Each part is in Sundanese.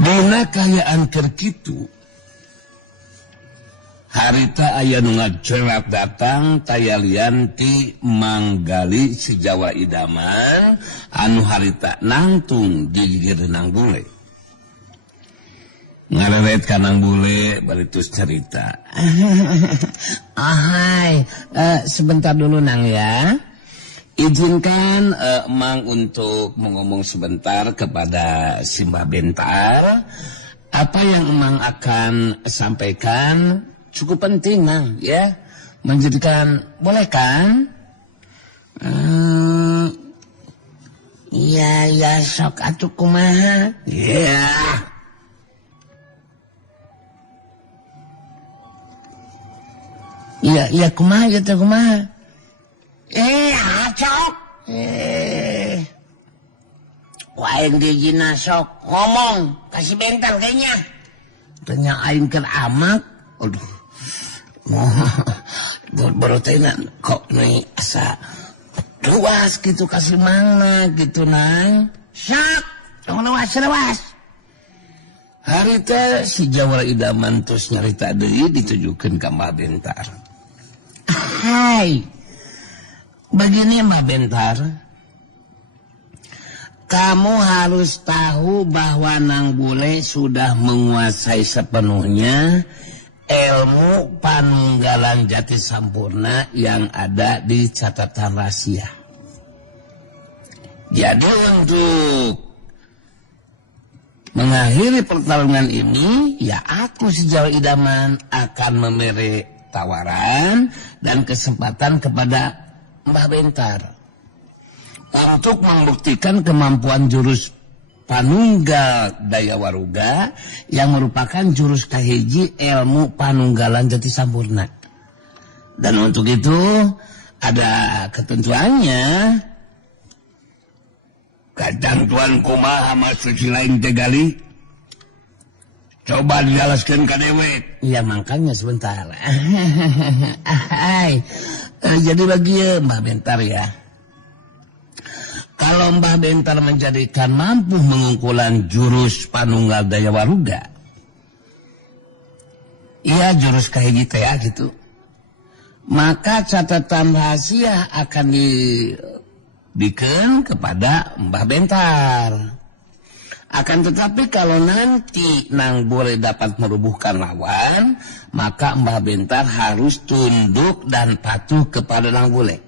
Dina kayaan keur kitu harita aya nu ngajerat datang tayalian ti manggali si Jawa idaman anu harita nangtung di gigir nang bule. Ngareret ka nang bule baritus cerita. Ahai, sebentar dulu nang ya. Izinkan Mang untuk mengomong sebentar kepada si Mbah Bentar. Apa yang Mang akan sampaikan cukup penting Mang ya. Menjadikan, boleh kan? Iya sok atuh kumaha. Iya. Iya kumaha gitu kumaha. Acok. Waing dijina sok ngomong kasih Bentar kayaknya. Tanya aing keur amak. Aduh. Baru tanya kok nih asa luas gitu kasih mangna gitu nang. Sok, tong lewas. Harita si Jawa idaman terus nyarita deui ditujukeun ka Mbah Bentar. Hai. Begini Mbah Bentar. Kamu harus tahu bahwa Nang Bule sudah menguasai sepenuhnya ilmu Panunggalan Jati Sampurna yang ada di catatan rahasia. Jadi untuk mengakhiri pertarungan ini, ya aku si Jawa idaman akan memberi tawaran dan kesempatan kepada Mbah Bentar untuk membuktikan kemampuan jurus Panunggal Daya Waruga yang merupakan jurus kahiji ilmu Panunggalan Jati Sampurna. Dan untuk itu ada ketentuannya. Kadang tuan kumaha maksud si lain tegali. Coba dijelaskan ke dewek. Ya makanya sebentar. Jadi bagi Mbah Bentar ya. Kalau Mbah Bentar menjadikan mampu mengungkulan jurus Panunggal Daya Waruga. Iya jurus kahiji teh gitu. Maka catatan rahasia akan diberikan kepada Mbah Bentar. Akan tetapi kalau nanti Nang Bule dapat merubuhkan lawan, maka Mbah Bentar harus tunduk dan patuh kepada Nang Bule.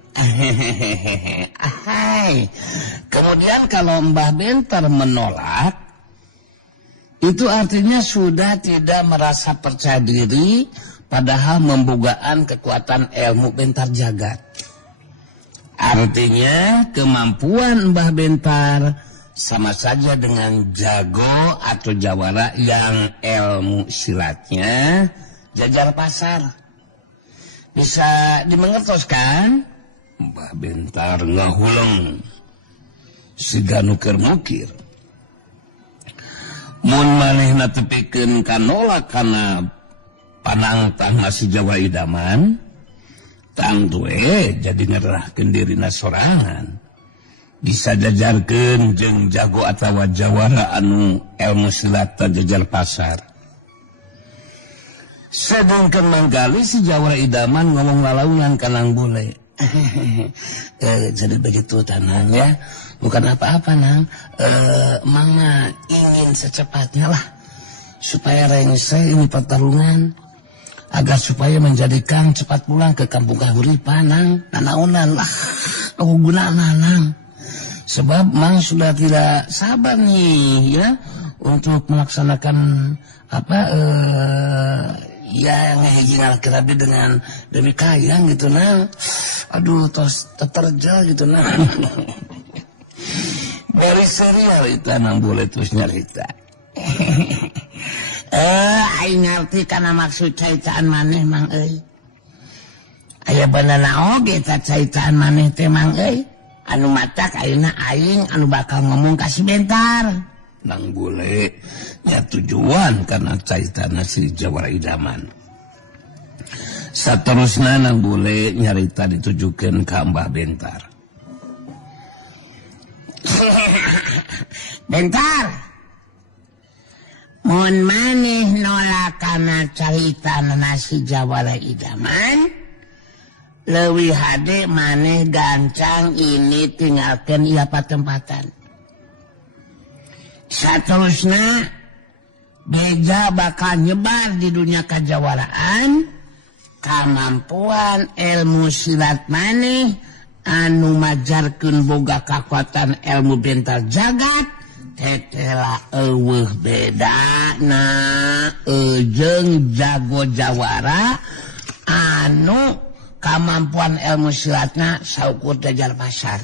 Kemudian kalau Mbah Bentar menolak, itu artinya sudah tidak merasa percaya diri, padahal membogaan kekuatan ilmu Bentar Jagat. Artinya kemampuan Mbah Bentar sama saja dengan jago atau jawara yang ilmu silatnya jajar pasar. Bisa dimengertos kan? Mbah Bentar ngahuleng siganu keur mukir. Mun manehna tepikeun kanolak kana panangtang si Jawa idaman, tang tue jadi ngerahkeun dirina sorangan. Bisa jajarkeun jeung jago atawa jawara anu ilmu silat jajar pasar. Sedangkan manggali si Jawa idaman ngomong lalaunan ka Nang Bule. Jadi begitu Tanang ya. Bukan apa-apa Nang. Mama ingin secepatnya lah supaya rengseh ini pertarungan, agar supaya menjadikan cepat pulang ke kampung kahuripan Nang. Nanaunan lah aku gunana Nang. Sebab Mang sudah tidak sabar nih ya untuk melaksanakan ya ngehijingal kerabi dengan demi kayang gitu Nang. Aduh tos terterja gitu Nang. Dari serial itu Nang Bule terus nyarita. Aing ngerti karena maksud caitaan maneh Mang euy. Aya beunana oge ta caitaan maneh teh Mang euy. Anu matak ayeuna aing anu bakal ngomong kasih Bentar. Nang Bule ya tujuan karena caitana si Jawa idaman. Saterusna Nang Bule nyarita ditujukeun ka Mbah Bentar. Bentar. Mun maneh nolak kana carita nasi Jawara idaman, leuwih hade maneh gancang ini tinggalkeun ieu patempatan. Saterusna Beja bakal nyebar di dunia kajawaraan kamampuan ilmu silat maneh anu majarkeun boga kakuatan ilmu bentar jagat tetela eueuh bedana jeung jago jawara anu kamampuan ilmu silatna saukur dajar pasar.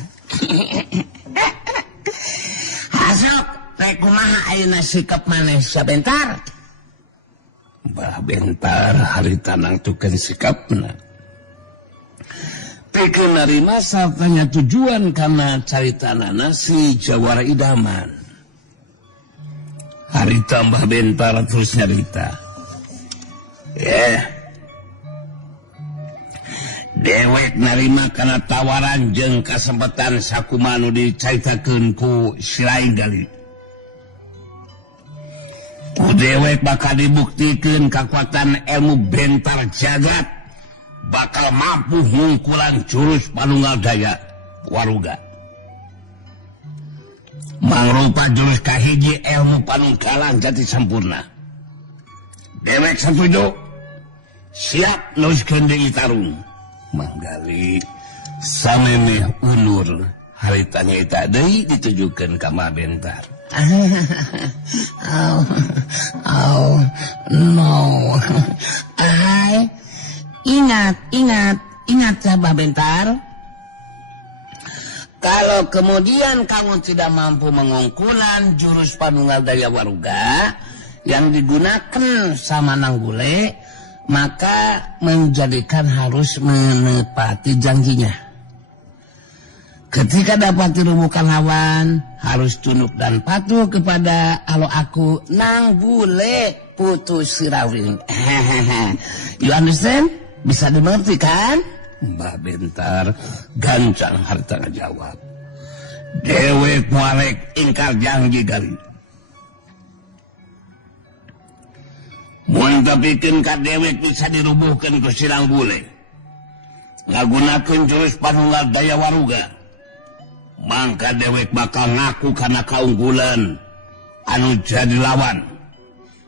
Hasok rek kumaha ayeuna sikap maneh sabentar? Bah bentar harita nangtukeun sikapna. Pikeun narima sartanya tujuan kana caritanana si Jawara idaman. Harita Mbah bentar terus nyarita. Dewek narima kana tawaran jeung kasempatan sakumaha nu dicaritakeun ku si lain gali. Ku dewek bakal dibuktikeun kakuatan ilmu bentar jagat bakal mampu ngungkulan jurus panunggal daya waruga. Mangrupa jurus kahiji ilmu panunggalan jati sampurna. Dewek setuju? Siap nuliskeun deui tarung. Manggali samemeh unur harita nyaita deui ditujukeun ka Mbah bentar. No. Ingat Mbah bentar. Kalau kemudian kamu tidak mampu mengungkulan jurus panunggal daya waruga yang digunakan sama Nanggule, maka menjadikan harus menepati janjinya. Ketika dapat dirubuhkan lawan, harus tunduk dan patuh kepada alo aku Nanggule putu Sirawing. You understand? Bisa dimengerti kan? Mbah bentar gancang harta ngajawab. Dewek mualek ingkar janji gali. Mun tapikeun ka dewek bisa dirubuhkeun ku si Nanggule ngagunakeun jurus panunggal daya waruga, mangka dewek bakal ngaku kana kaunggulan anu jadi lawan.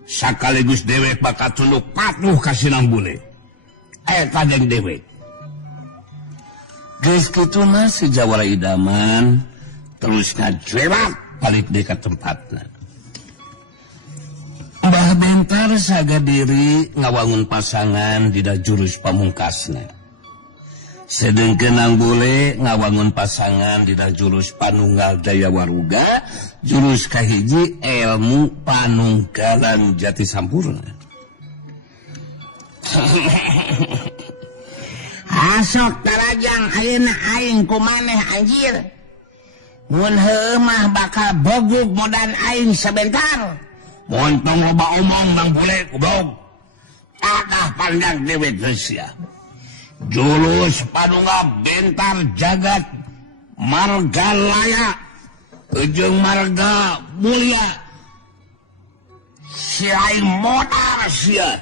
Sakaligus dewek bakal tunduk patuh ka si Nanggule. Eta jeung dewek. Geus kitu mah si Jawara idaman terus ngajewak balik deui ka tempatna. Mbah bentar saga diri ngawangun pasangan dina jurus pamungkasna. Sedengkeun Nanggule ngawangun pasangan dina jurus panunggal daya waruga, jurus kahiji ilmu panunggalan jati sampurna. Hasok tarajang ayeuna aing kumaneh anjir. Mun heueuh mah bakal bogug modan aing sabentar. Montong loba omong Nanggule goblok. Tadah pandang dewek Rusia. Jurus panunggal bentar jagat marga laya jeung marga mulia. Si aing modal sia.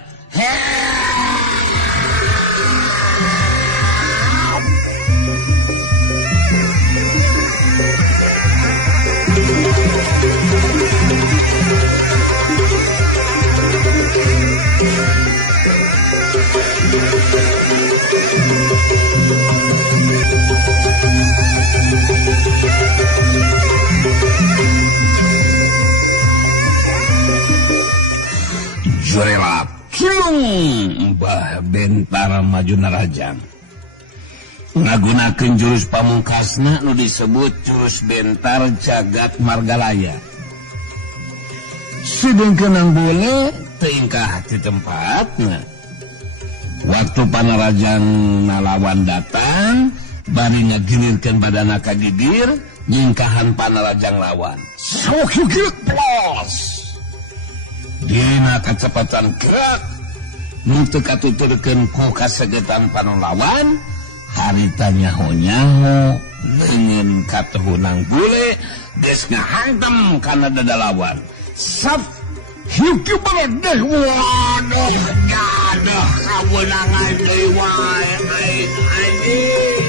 Jorelap kilung Mbah bentar maju narajang ngagunakeun jurus pamungkasna nu disebut jurus bentar jagat margalaya. Sedengkeun Nanggule tingkah di tempatna. Waktu panarajang nalawan datang bari ngagilirkeun badana ka gigir nyingkahan panarajang lawan. Sok gigir plos. Dina kecepatan gerak nu teu katuturkeun ku kasagetan panulawan harita nyaho-nyaho leungeun katuhu Nanggule geus ngahantem kana dada lawan. Sap Yuki beredeh, waduh, jadah, kawenangan dewa, anjing.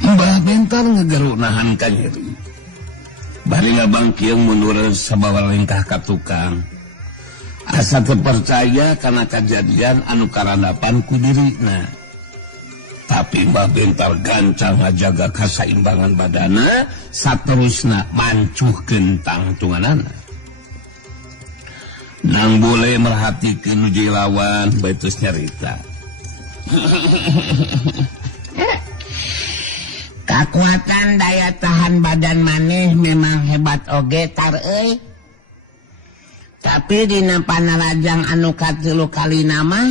Mbah Bentar ngegeruk nahan ka nyeri. Bari ngabangki yang mundur sabawa lengkah ka tukang. Asa terpercaya karena kejadian anu karandapan ku dirina. Tapi Mbah Bentar gancang ngajaga kasaimbangan badana, saterusna mancuhkeun tangtunganana. Nang boleh merhatikeun nuju lawan baitus nyarita. Kekuatan daya tahan badan maneh memang hebat oge tar euy. Tapi dina panarajang anu katilu kalina mah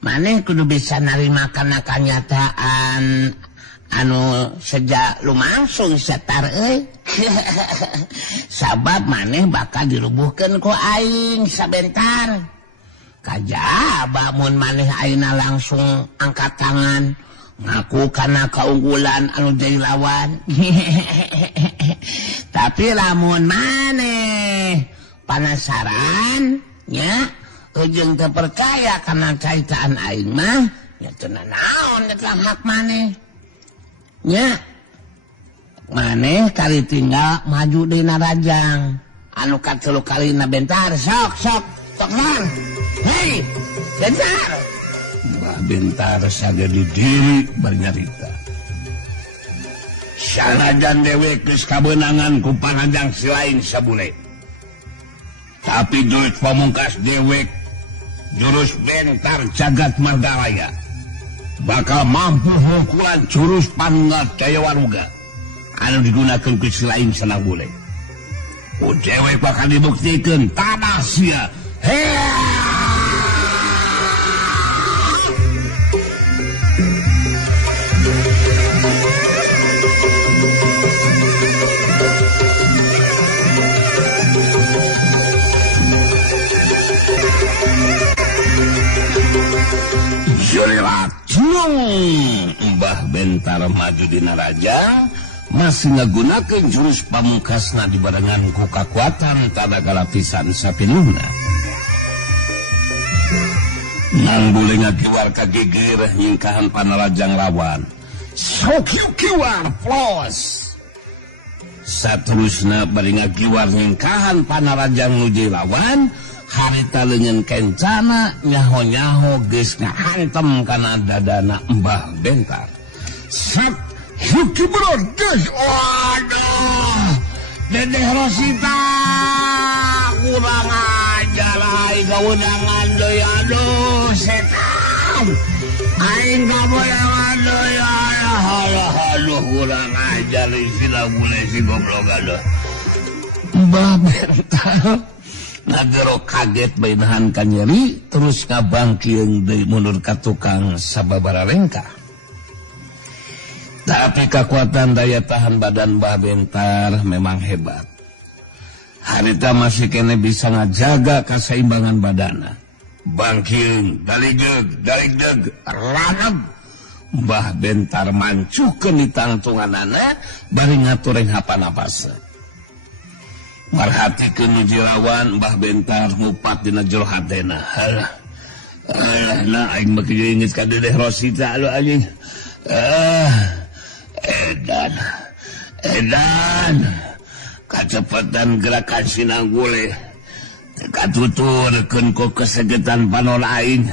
maneh kudu bisa narima kana kanyataan anu sejak lumangsung satar euy. Sabab maneh bakal dirubuhkeun ku aing sabentar. Kajaba mun maneh ayeuna langsung angkat tangan ngaku karena keunggulan anu jadi lawan. Tapi lamun maneh penasaran nya ujung terpercaya karena caitaan aing mah ya teu naon eta hak maneh nya maneh kali tinggal maju dina rajang anu katelu kalina bentar sok nang hei bentar. Mbah Bentar sagede diri bernyarita. Sanajan dewek geus kabeunangan ku panajang si lain sabule. Tapi jurus pamungkas dewek, jurus Bentar jagat margaraya, bakal mampu hukuman jurus pangat Jaya Waruga anu digunakeun ku si lain sanabule. Ku dewek bakal dibuktikeun tanah sia. Mbah Bentar maju dina rajang masih ngagunakeun jurus pamungkasna dibarengan ku kakuatan tanagala pisan sapinuhna. Nang boleh ngagiwar ka geger nyingkahan panarajang lawan. Sok kiwar plus. Saterusna bari ngagiwar nyingkahan panarajang nuju lawan. Harita leungeun kencana nyaho-nyaho geus ngahantem kana dadana Mbah Bentar. Sat Yuki berodes. Waduh, Dedeh Rosita kurang ajar aing kawenangan deui aduh setan. Aing kawenangan deui aduh kurang ajar istilah bule si goblok aduh. Mbah Bentar nagero kaget bainahan ka nyeri terus ngabangkieun deui mundur ka tukang sababaraha lengkah. Tapi kekuatan daya tahan badan Mbah Bentar memang hebat. Harita masih kene bisa ngajaga kaseimbangan badana. Bangkieun daligdeg raneg. Mbah Bentar mancuhkeun di tangtunganana bari ngatureng hapa-napasa. Marhatikeun nuju lawan Mbah Bentar ngupat dina jero hatena. Nah aing mah kieu inget ka Dedeh Rosita lu anjing. Edan kacepatan gerakan sinanggule katuturkeun ku kesegetan panon aing.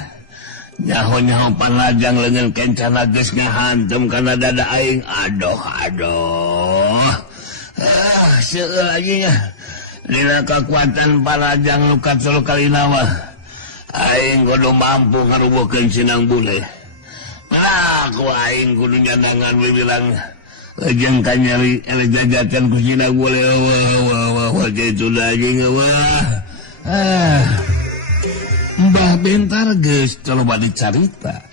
Nyaho-nyaho panlajang leungeun kencana geus ngahantem kana dada aing. Aduh. Seueur anjing. Dina kekuatan panlajang nu katelu kalina mah aing kudu mampu ngarubuhkeun sinanggule. Nah, ku aing kudu nyandangan bilang jeung ka nyari elejagakeun ku sinanggule. Wah kitu da anjing wah. Mbah Bentar geus coba dicarita.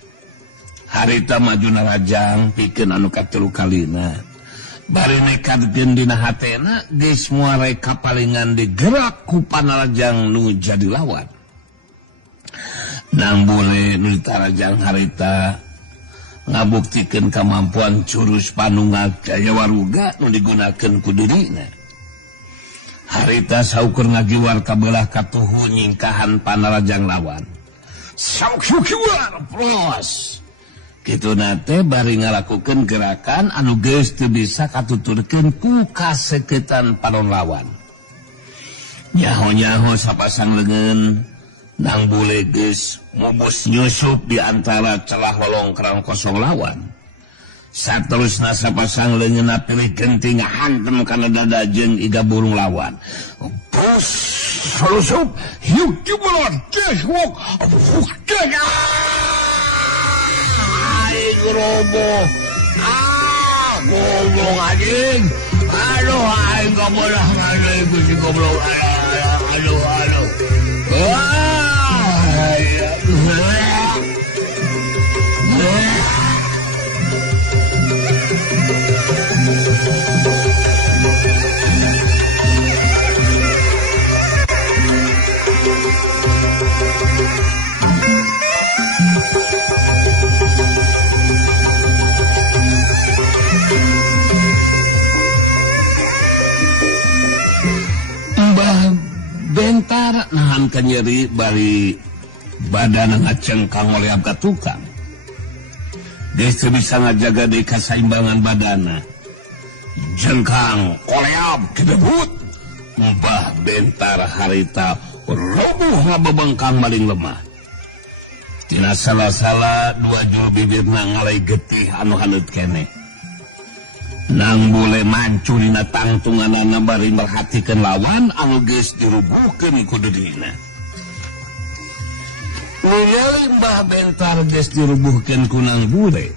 harita majuna rajang pikeun anu katilu kalina bari nekatkeun dina hatena geus muare kapalingan digerak ku panarajang nu jadi lawan. Nang bule nu ditarajang harita ngabuktikeun kemampuan curus panunggal jaya waruga nu digunakeun ku dirina. Harita saukur ngagiwar kabelah katuhu nyingkahan panarajang lawan. Saukiwar pros. Kitu nate bari ngalakukeun gerakan anu geus teu bisa katuturkeun ku kaseketan panon lawan. Nyaho-nyaho sapasang leungeun nang bule geus mubus nyusup di antara celah lolongkrang kosong lawan. Saterusna sapasang leungeunna pilih genting hantem kana dada jeung iga burung lawan. Bus salusup hiu jumlon ceswok fukega. Ai gerobo. Goblok anjing. Aduh aing goblok anjing gusti goblok. Aduh. Bentar nahan nyeri bari badan ngacengkang oleh abka tukang. Geus teu bisa ngajaga deui kasaimbangan badana. Jengkang koleab kedebut. Mbah bentar harita roboh ngabebengkang maling lemah. Tina salah-salah dua juru bibirna ngalai getih anu haneut keneh. Nang bule mancu dina tangtunganana bari merhatikeun lawan anu geus dirubuhkeun ku dirina. Ningali Mbah Bentar geus dirubuhkeun ku nang bule.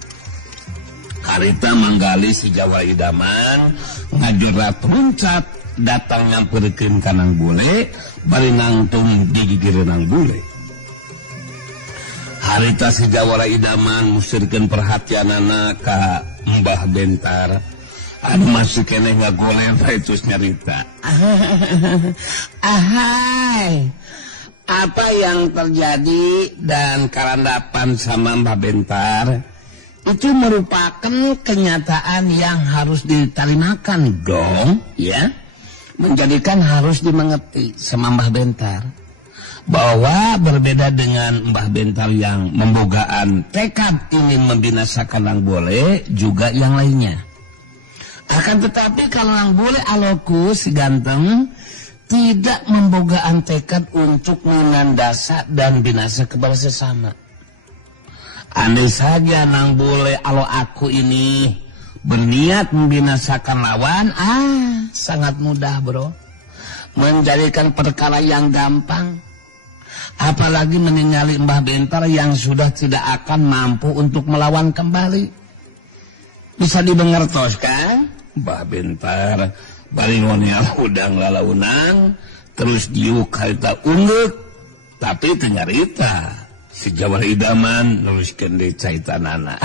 Harita manggali si Jawa idaman ngajorat runcat datang nyampeurkeun ka nang bule bari nangtung di gigireun nang bule. Harita si Jawa idaman musirkeun perhatianana ka Mbah Bentar. Anu masih kene ngagolen terus nyarita. Ahai, apa yang terjadi dan karandapan sama Mbah Bentar itu merupakan kenyataan yang harus diterimakan dong, ya. Menjadikan harus dimengerti sama Mbah Bentar bahwa berbeda dengan Mbah Bentar yang membogaan tekad ingin membinasakan Nang Bole juga yang lainnya. Akan tetapi kalau Nang Bule aloku si ganteng tidak membogaan tekad untuk menandasa dan binasa kepada sesama. Andai saja Nang Bule alo aku ini berniat membinasakan lawan, sangat mudah bro. Menjadikan perkara yang gampang. Apalagi meninggali Mbah Bentar yang sudah tidak akan mampu untuk melawan kembali. Bisa dibengertos kan? Mbah Bentar bari ngoneal udang lalaunang terus diuk harita ungguk tapi teu nyarita si Jawa idaman nuliskeun deui caitanana.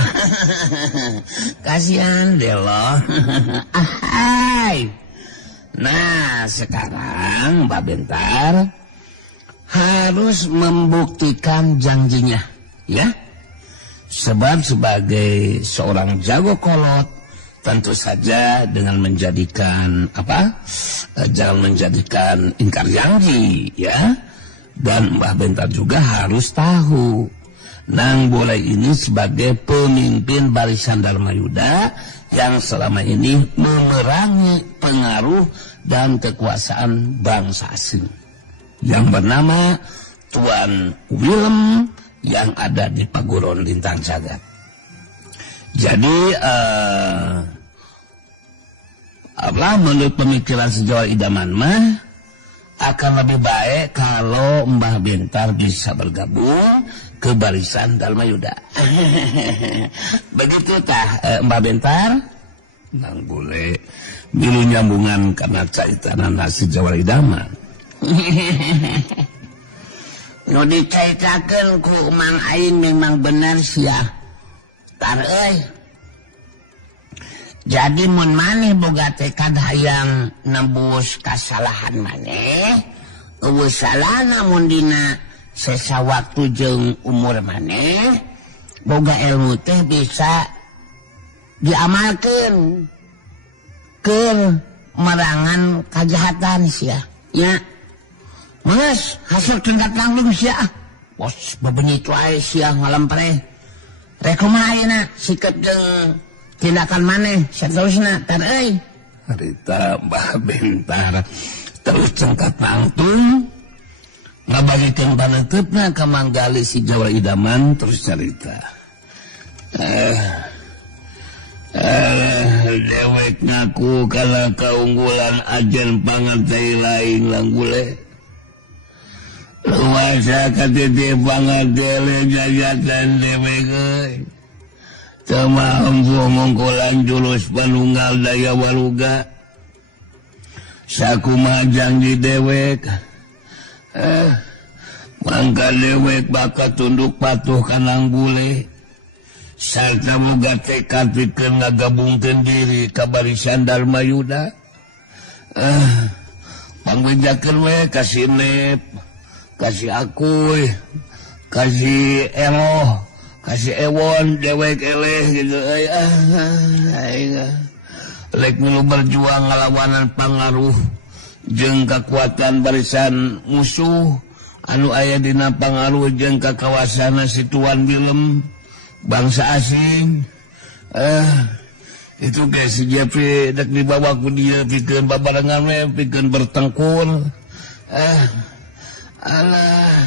Kasihan deh lo. Ahai. Nah sekarang Mbah Bentar harus membuktikan janjinya ya, sebab sebagai seorang jago kolot tentu saja dengan menjadikan jangan menjadikan ingkar janji ya. Dan Mbah Bentar juga harus tahu Nang Bole ini sebagai pemimpin barisan Dharmayuda yang selama ini memerangi pengaruh dan kekuasaan bangsa asing yang bernama Tuan Willem yang ada di Paguron Lintang Jagat. Jadi menurut pemikiran sejauh idaman mah akan lebih baik kalau Mbah Bentar bisa bergabung ke barisan Dharmayuda. Begitu tah Mbah Bentar? Nang Bule milu nyambungan karena caitanana sejauh idaman. Nu dicaitakeun ku Mang Ain memang benar sia. tar jadi mun maneh boga tekad hayang nebus kasalahan maneh eueuh salahna mun dina sesa waktu jeung umur maneh boga ilmu teh bisa diamalkeun keur merangan kajahatan sia nya Mas, hasil tingkat langgeng sia. Bos, bebenyi itu aja sia ngalempreh. Rekomah ayeuna sikap jeung tindakan maneh saterusna tar euy. Harita Mbah Bentar terus cengkat pangtung ngabagikeun paneutupna ka manggali si Jawa Idaman terus carita. Dewek ngaku kana kaunggulan ajen pangartay lain langgule. Luasa katiti pangadele jajatan dewek sama empu mengkulan julus panunggal daya waluga saku majang di dewek mangka dewek bakal tunduk patuh kanang bule sarta moga tekad pikeun ngagabungkeun diri ka barisan Darmayuda pangbejakeun we ka Sinep kasih Akuy, kasih Eloh, kasih Ewon, dewek eleh gitu. Lek mulu berjuang ngalawanan pangaruh jeung kekuatan barisan musuh anu aya dina pangaruh jeung kakawasan si Tuan Bilem bangsa asing. Itu ge si Jepri dek dibawa ku dieu pikeun babarengan we pikeun bertengkur. Alah.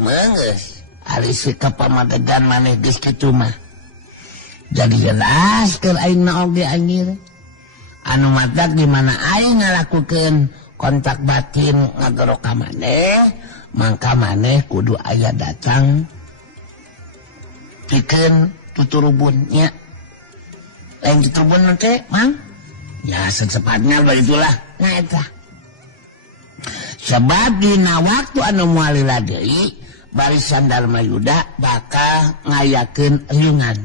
Manggeus. Ari sikap pamadegan maneh geus kitu mah. Jadi jelas keur ayeuna oge anjir. Anu matak di mana aing ngalakukeun kontak batin ngagero ka maneh, mangka maneh kudu aya datang pikeun tuturubun nya. Lain tuturubun teh, Mang? Ya secepatnya begitulah. Nah eta. Sebab dina waktu anu moal deui barisan Darmayuda bakal ngayakeun riungan.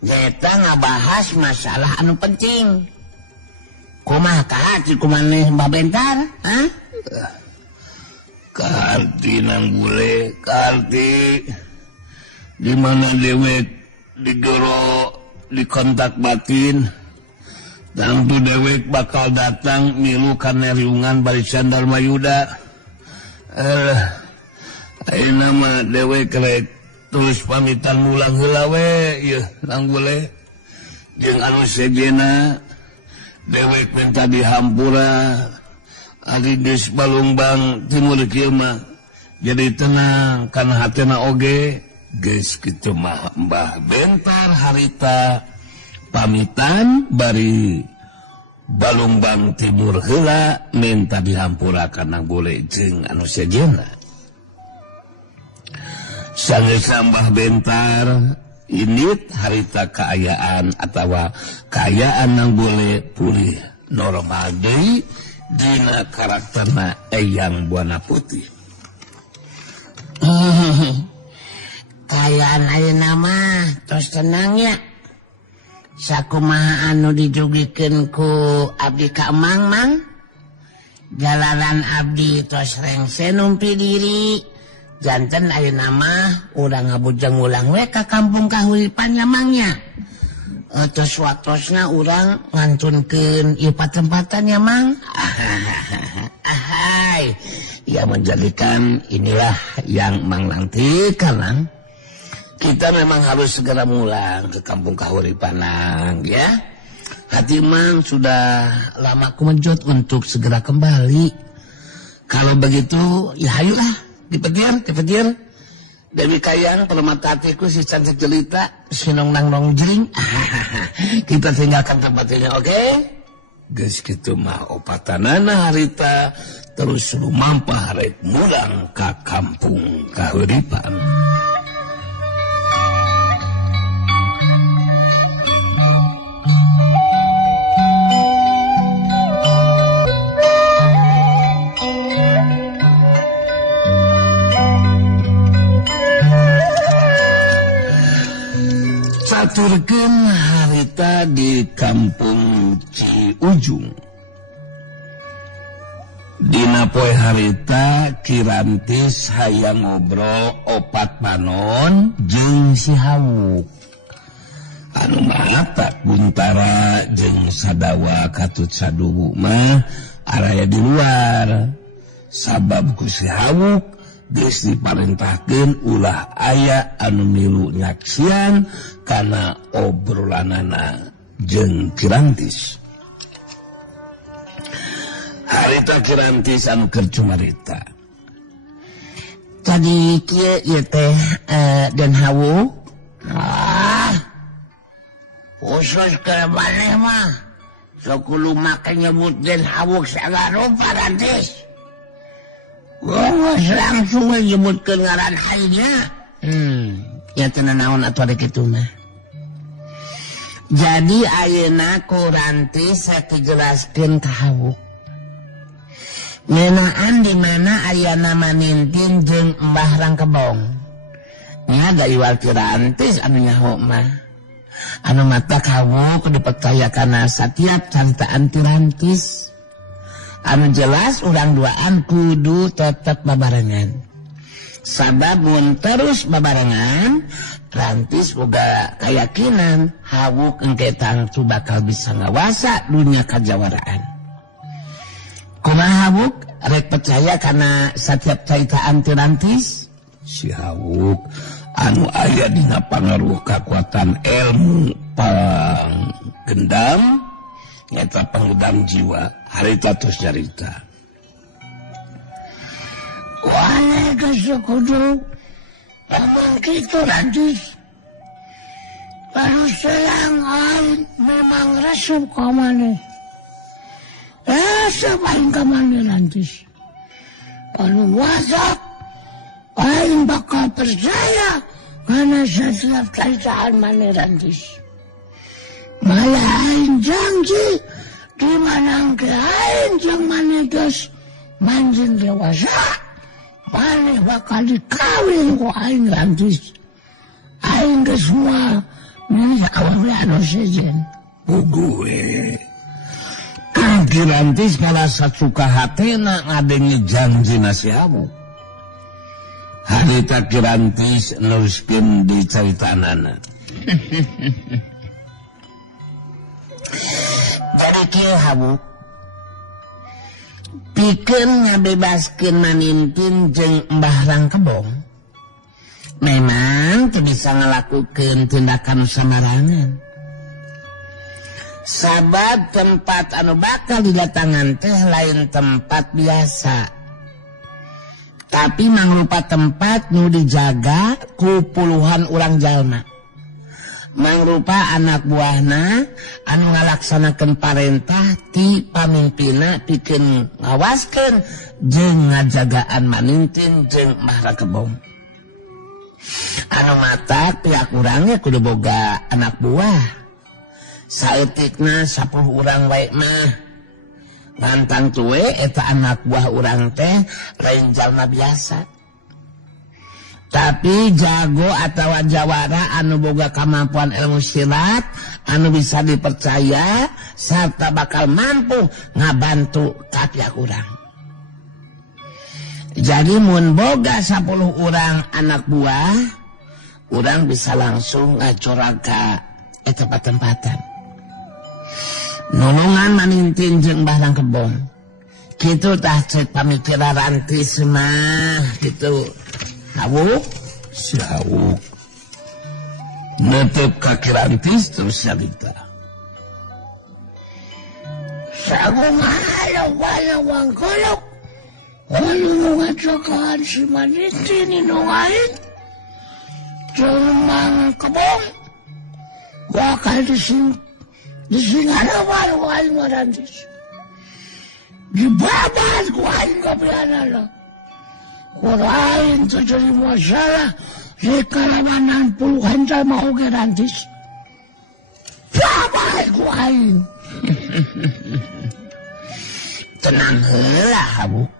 Eta ngabahas masalah anu penting. Kumaha kahati ku maneh Mbah Bentar? Hah? Kahati nang bule, kahati di mana dewek digero di kontak batin. Dan tu dewek bakal datang milu kana riungan barisan Darmayuda. Ayeuna mah dewek rek terus pamitan mulang heula we ieu langgule. Jeung anu sejena dewek minta dihampura ari geus balungbang timur kieu mah jadi tenang kana hatena oge geus kitu mah Mbah Bentar harita pamitan bari balungbang timur heula minta dihampura kana bule jeung anu sejenna. Sageus Mbah Bentar init harita kaayaan atawa kaayaan nang bule pulih normal deui dina karakterna Eyang Buana Putih. Kaayaan ayeuna mah tos tenang ya. Sakumaha anu dijugikeun ku abdi ka Emang, Mang? Jalanan abdi tos rengse numpi diri. Janten ayeuna mah urang ngabujeng ulang we ka kampung kahuripan Mangnya. Tos waktosna urang ngantunkeun ieu patempatan ya, Mang. Ahai. Ya menjadikan inilah yang Mang nantikan, Mang. Kita memang harus segera mulang ke kampung kahuripanang ya. Hati Mang sudah lama kumejut untuk segera kembali. Kalau begitu ya hayulah dipetir. Dewi Kayang permata hatiku si cantik jelita sinong nang jering. Kita tinggalkan tempat ini, oke? Geus kitu mah opatanana harita terus lumampah rek mulang ka kampung kahuripan. Dibaturkeun harita di kampung Ciujung. Dina poe harita Kirantis hayang ngobrol opat panon jeung si Hawuk. Anu mata Guntara jeung Sadawa Katut Saduwu mah araya di luar. Sabab ku si Hawuk geus diparentahkeun ulah aya anu milu nyaksian kana obrolanana jeung Kirantis. Harita Kirantis anu keur cumarita. Tadi kieu ieu teh Den Hawuk. Khusus ke maneh mah sok kudu make nyebut Den Hawuk sagala rupa Rantis. Geus langsung nyebutkeun ngaran haina. Ya teu naon atuh ari kitu mah. Jadi ayeuna ku Rantis sakijelaskeun ka Hawuk. Ngeunaan di mana ayana Manintin jeung Mbah Rangkebong. Nya gayual ti Rantis anu nyaho mah. Anu mata Hawuk dipercaya kana setiap caritaan ti Rantis. Anu jelas urang duaan kudu tetep babarengan. Sabab mun terus babarengan, Rantis boga kayakinan Hawuk engke tangtu bakal bisa ngawasa dunia kajawaraan. Kumaha Hawuk rek percaya kana setiap caitaan ti Rantis? Si Hawuk anu aya dina pangaruh kakuatan ilmu panggendam nyata panggendam jiwa harita terus nyarita. Wah, kesekudu emang gitu Rantis. Baru selang aing memang resep ka maneh. Sepain ka maneh Rantis. Anu wajib aing bakal percaya karena setiap ceritaan maneh Rantis. Malah aing janji di mana ke aing jeung maneh geus manjing dewasa, maneh bakal dikawin ku aing Rantis. Aing geus moal milik awewe anu sejen. Gue Kirantis kala sasuka hatena ngadengi janji si Hawuk. Harita Kirantis neruskeun di caritanana. Jadi kieu Hawuk pikeun ngabebaskeun Manintin jeung Mbah Rangkebong. Memang teu bisa ngalakukeun tindakan samarangan. Sabab tempat anu bakal didatangan teh lain tempat biasa. Tapi mangrupa tempat nu dijaga ku puluhan urang jalma. Mangrupa anak buahna anu ngalaksanakeun parentah ti pamimpinna pikeun ngawaskeun jeung ngajagaan Manintin jeung Mbah Rangkebong. Anu mata pihak urangnya kudu boga anak buah. Saeutikna 10 urang wae mah. Ngantang tuwe eta anak buah urang teh lain jalma biasa. Tapi jago atawa jawara anu boga kemampuan ilmu silat anu bisa dipercaya sarta bakal mampu ngabantu ka pihak urang. Jadi mun boga 10 urang anak buah, urang bisa langsung ngacurang ka eta tempatan. Nolongan Manintin jeung Mbah Rangkebong. Kitu tah cek pamikiran Rantis mah kitu. Hawuk si Hawuk netep ka Kirantis terus nyarita. Sagung halau wangkolok. Anu ngacokaan si Manintin inungain. Jeung Mbah Rangkebong. Bakal disingarawan ku aing Rantis. Dibabas ku aing kapianana. Kurain teu jadi masalah di karawanan puluhan jalma oge Rantis. Babas ku aing. Tenang heula Hawuk.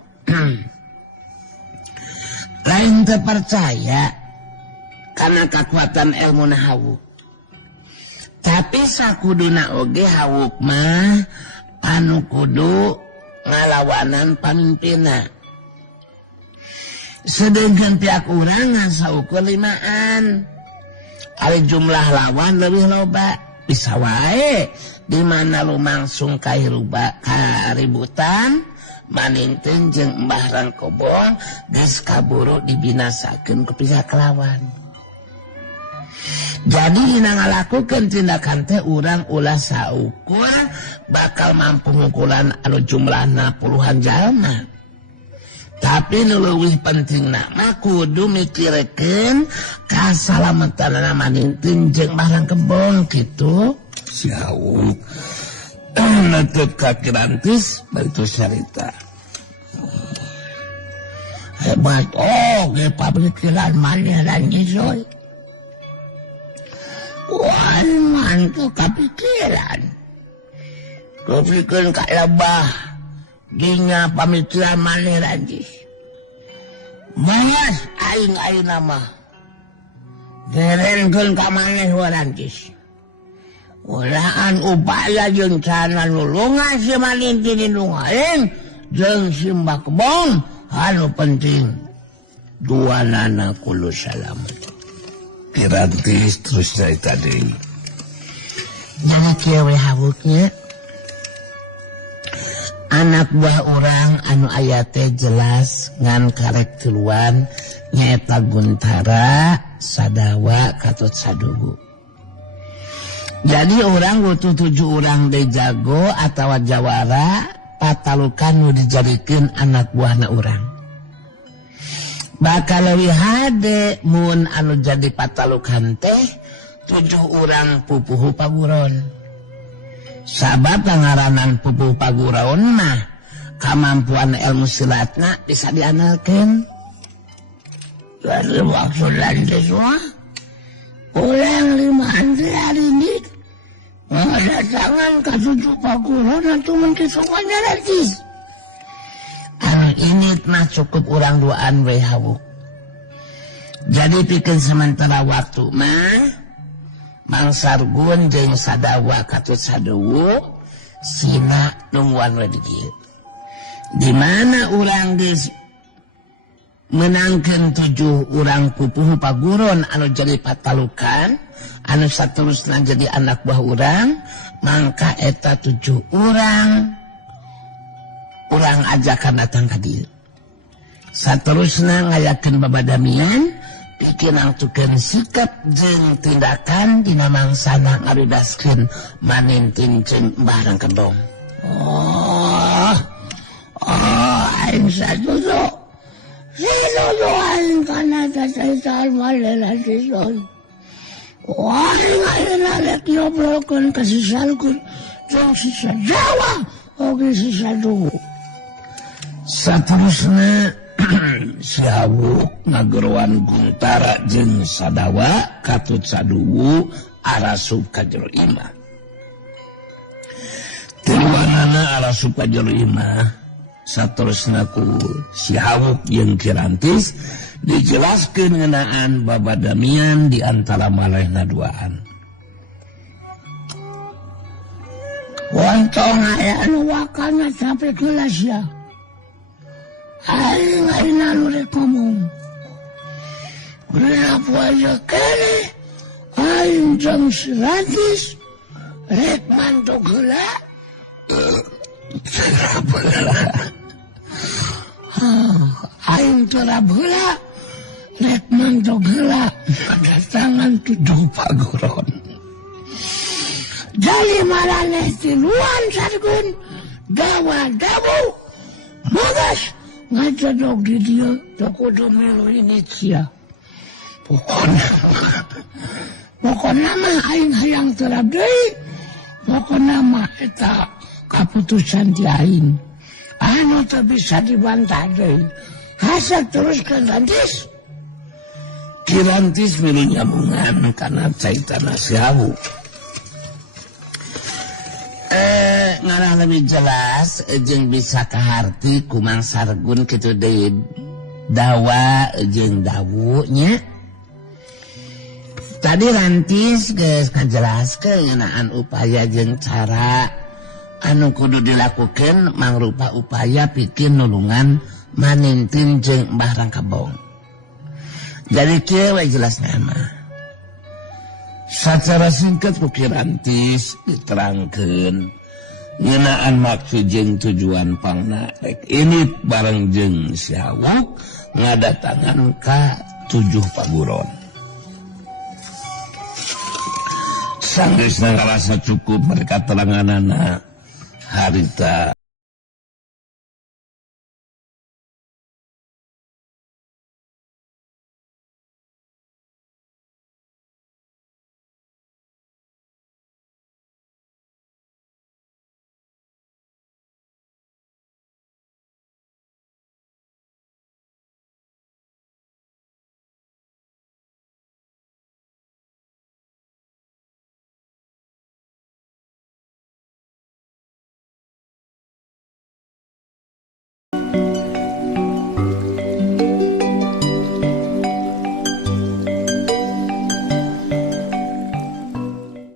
Lain teu percaya karena kekuatan ilmu Hawuk. Tapi sakuduna oge hawuk mah anu kudu ngalawanan pamimpinna. Sedangkan pihak urang ngasaukur limaan. Ari jumlah lawan lebih loba, bisa wae di mana lumangsung kaributan maningteun jeung Mbah Rangkobong geus kaburu dibinasakeun ku pihak lawan. Jadi dina ngalakukeun tindakan teh urang ulah saukur bakal mampu ngukuran anu jumlahna puluhan jalma. Tapi nu leuwih pentingna mah kudu mikirkeun kasalamatanna maningteun jeung Mbah Rangkobong kitu. Si Hawuk netep kakirantis baritu carita. Hebat ge pamikiran maneh lan gisoy. Wah, mantu kapikiran. Kupikeun kalebah dinya pamikiran maneh lanjis. Mas aing mah berenkeun ka maneh warantis. Ulaan upaya jeung cara nulungan si maningtin nungain jeung si Mbah Kebong anu penting duanana kudu salamet. Kirantis terus cerita deui. Nyawa kieu we hawuknya. Anak buah orang anu aya teh jelas ngan karek tuluan nyaeta Guntara, Sadawa, Katut Sadugu. Jadi orang butuh 7 orang de jago atawa jawara patalukan nu dijadikeun anak buahna urang. Bakal leuwih hade mun anu jadi patalukan teh 7 orang pupuhu paguron. Sabab ngaranan pupuh paguron mah kamampuan ilmu silatna bisa diandalkeun. Lalu maksud lantas mah ulang 5 hari ini mendatangan ke 7 paguron atau menkisahkannya lagi. Ini mah cukup orang duaan we hawuk. Jadi pikir sementara waktu mah Mang Sargun jeung Sadawa Katut Sadugu sina nungguan we di dieu. Di mana urang geus menangkeun 7 urang pupuh paguron anu jadi patalukan, anu saterusna jadi anak buah urang, mangka eta 7 urang ajakan datang ka dieu. Saterusna ngayakeun babadamian pikeun nangtukeun sikap jeung tindakan dina mangsana ngaridaskeun maningtin jeung Mbah Rangkobong. Aing satuju. Sino aing kana tasal malela sison. Aing rek nyobrolkeun ka sisalkeun jeung sisa Jawa oge sisa Sadugu. Saterusna si Hawuk ngagerowan Guntara jeung Sadawa Katut Sadugu arasup ka jero imah. Tiluanana arasup ka jero imah. Saterusna ku si Hawuk jeung Kirantis dijelaskeun ngeunaan babadamian di antara manehna duaan. Wantong aya anu wakana sampai gelas ya. Aing anu rek ngomong. Kenapa aja kene? Aing jeung Kirantis rek mantok heula. Aing terap heula rek mantok heula kedatangan 7 paguron. Jadi maraneh tiluan Sargun dawa dawu magas ngajadog di dia tak kudu melu inget sia. Pokoknya mah aing hayang terap deui. Pokoknya mah eta kaputusan ti aing. Anu teu bisa dibantah deui. Asa teruskeun Kirantis. Kirantis milu nyambungan kana caitana si Hawuk. Ngarah lebih jelas jeung bisa kaharti ku Mang Sargun kitu deui dawa jeung dawu nya. tadi Rantis geus ngajelaskeun ngeunaan upaya jeung cara anu kudu dilakukeun mangrupa upaya pikeun nulungan Manintin jeung Mbah Rangkabong. Jadi kieu we jelasna mah. Sacara singkat Puki Rantis diterangkeun ngeunaan maksud jeung tujuan pangna rek ini bareng jeung si Hawuk ngadatangan ka 7 paguron. Sanggeusna ngarasa cukup mereka teranganana harita